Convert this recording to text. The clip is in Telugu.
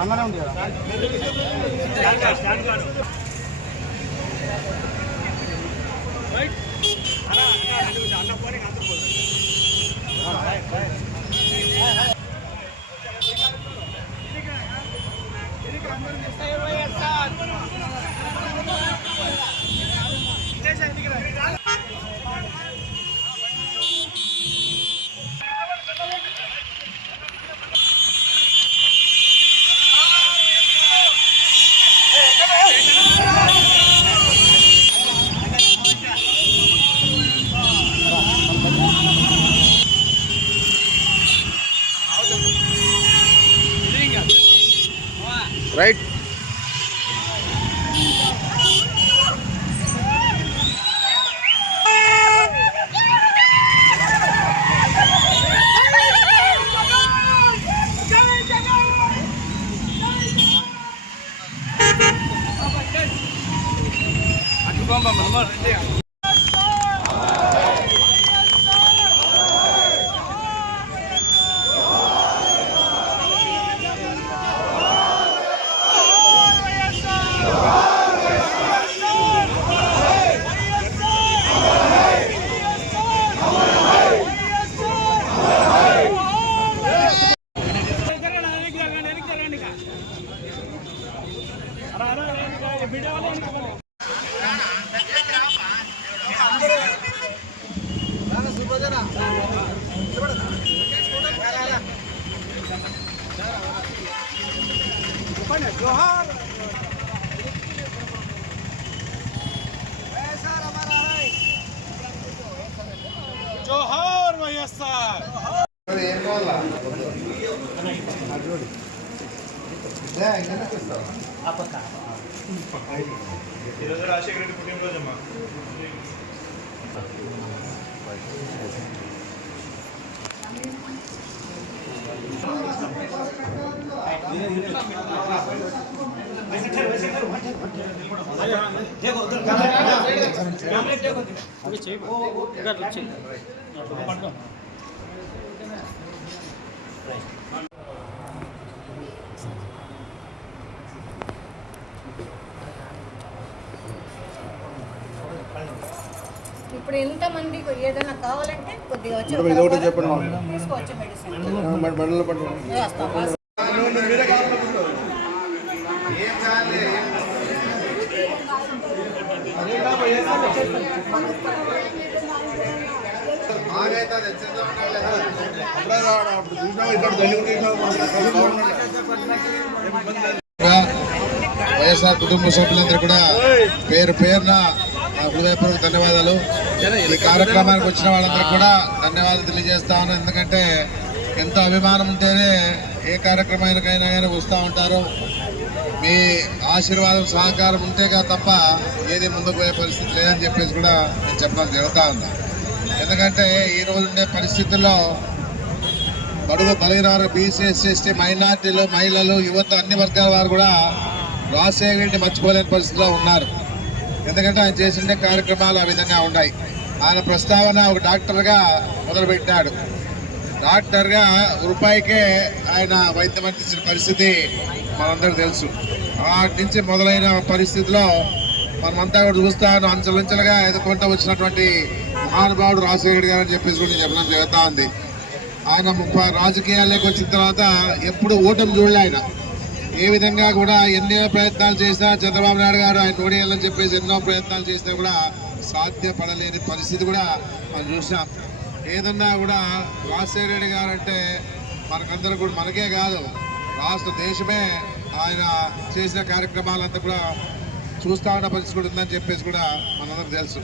అన్ననే ఉంది కదా అన్న పోనీ అంత రైట్. जोहार जोहार వైఎస్ఆర్ ఈరోజు రాజశేఖర రెడ్డి పుట్టినరోజమ్మా. ఇప్పుడు ఎంతమందికి ఏదైనా కావాలంటే కొద్దిగా వచ్చి తీసుకోవచ్చు మెడిసిన్. వైఎస్ఆర్ కుటుంబ సభ్యులందరూ కూడా పేరు పేరున హృదయపూర్వక ధన్యవాదాలు. ఈ కార్యక్రమానికి వచ్చిన వాళ్ళందరూ కూడా ధన్యవాదాలు తెలియజేస్తా ఉన్నాను. ఎందుకంటే ఎంతో అభిమానం ఉంటేనే ఏ కార్యక్రమానికైనా కానీ వస్తూ ఉంటారు. మీ ఆశీర్వాదం సహకారం ఉంటేగా తప్ప ఏది ముందుకు పోయే పరిస్థితి లేదని చెప్పేసి కూడా నేను చెప్పడం జరుగుతూ ఉంది. ఎందుకంటే ఈ రోజు ఉండే పరిస్థితుల్లో బడుగు బలహీనవారు, బీసీ, ఎస్సీ, ఎస్టీ, మైనార్టీలు, మహిళలు, యువత అన్ని వర్గాల వారు కూడా రాజశేఖర రెడ్డిని మర్చిపోలేని పరిస్థితిలో ఉన్నారు. ఎందుకంటే ఆయన చేసిన కార్యక్రమాలు ఆ విధంగా ఉన్నాయి. ఆయన ప్రస్తావన ఒక డాక్టర్గా మొదలుపెట్టినాడు. డాక్టర్గా రూపాయికే ఆయన వైద్యం అందించిన పరిస్థితి మనందరికీ తెలుసు. వాటి నుంచి మొదలైన పరిస్థితిలో మనమంతా కూడా చూస్తాను, అంచెలంచెలుగా ఎదుర్కొంటూ వచ్చినటువంటి మహానుభావుడు రాజశేఖర రెడ్డి గారు అని చెప్పేసి కూడా చెప్పడం జరుగుతూ ఉంది. ఆయన రాజకీయాల్లోకి వచ్చిన తర్వాత ఎప్పుడు ఓటమి చూడలే. ఆయన ఏ విధంగా కూడా ఎన్నో ప్రయత్నాలు చేసినా, చంద్రబాబు నాయుడు గారు ఆయన ఓడియాలని చెప్పేసి ఎన్నో ప్రయత్నాలు చేసినా కూడా సాధ్యపడలేని పరిస్థితి కూడా మనం చూసాం. ఏదన్నా కూడా రాజశేఖర రెడ్డి గారు అంటే మనకందరూ కూడా, మనకే కాదు రాష్ట్ర దేశమే ఆయన చేసిన కార్యక్రమాలంతా కూడా చూస్తూ ఉన్న పరిస్థితి కూడా ఉందని చెప్పేసి కూడా మనందరికీ తెలుసు.